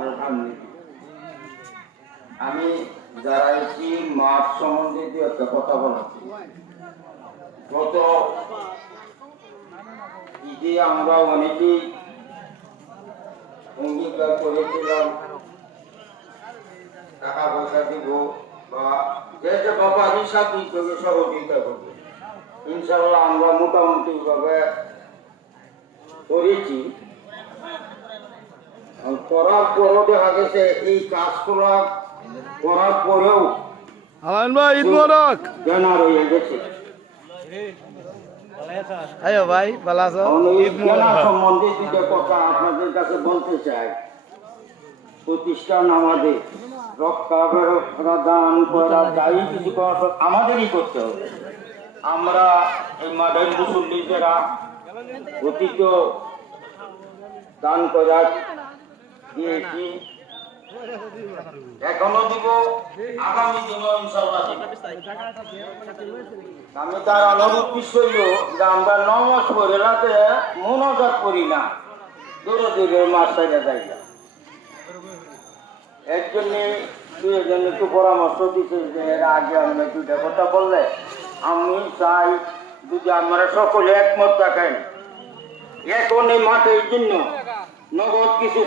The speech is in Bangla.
আলহামদুলিল্লাহ। আমি যারা এসি মাঠ সম্বন্ধে দু একটা কথা বলছি। গত ঈদে আমরা অনেকেই অঙ্গীকার করেছিলাম টাকা পয়সা দিব বা যে বাবা হিসাব দিতে সহযোগিতা করবে। ইনশাআল্লাহ আমরা মোটামুটি ভাবে করেছি। করার পরও দেখা গেছে এই কাজগুলো করার পরেও জানা রয়ে গেছে। ভাই ভালো আছো? জানা সম্বন্ধে দুটো কথা আপনাদের কাছে বলতে চাই। প্রতিষ্ঠান আমাদের রক্ষা দান করা যাই কিছু আমাদেরই করতে হবে। আমরা এই মাঠের মুসল্লিদেরা অতীত দান করা দিয়েছি, এখনো দিব, আগামী দিনও ইনশাআল্লাহ দিব। আমি তার অনুরূপ বিষয় যে আমরা নমাজ পড়ে রাতে মোনাজাত করি না, দূরে দূরে মাছ চাইলে যাই না। এর জন্যে দুজন একটু পরামর্শ দিচ্ছে যে এর আগে আমরা দুইটা কথা বললে আমি চাই যদি আমরা সকলে একমত থাকেন এখন এই মাঠের জন্য নগদ কিছু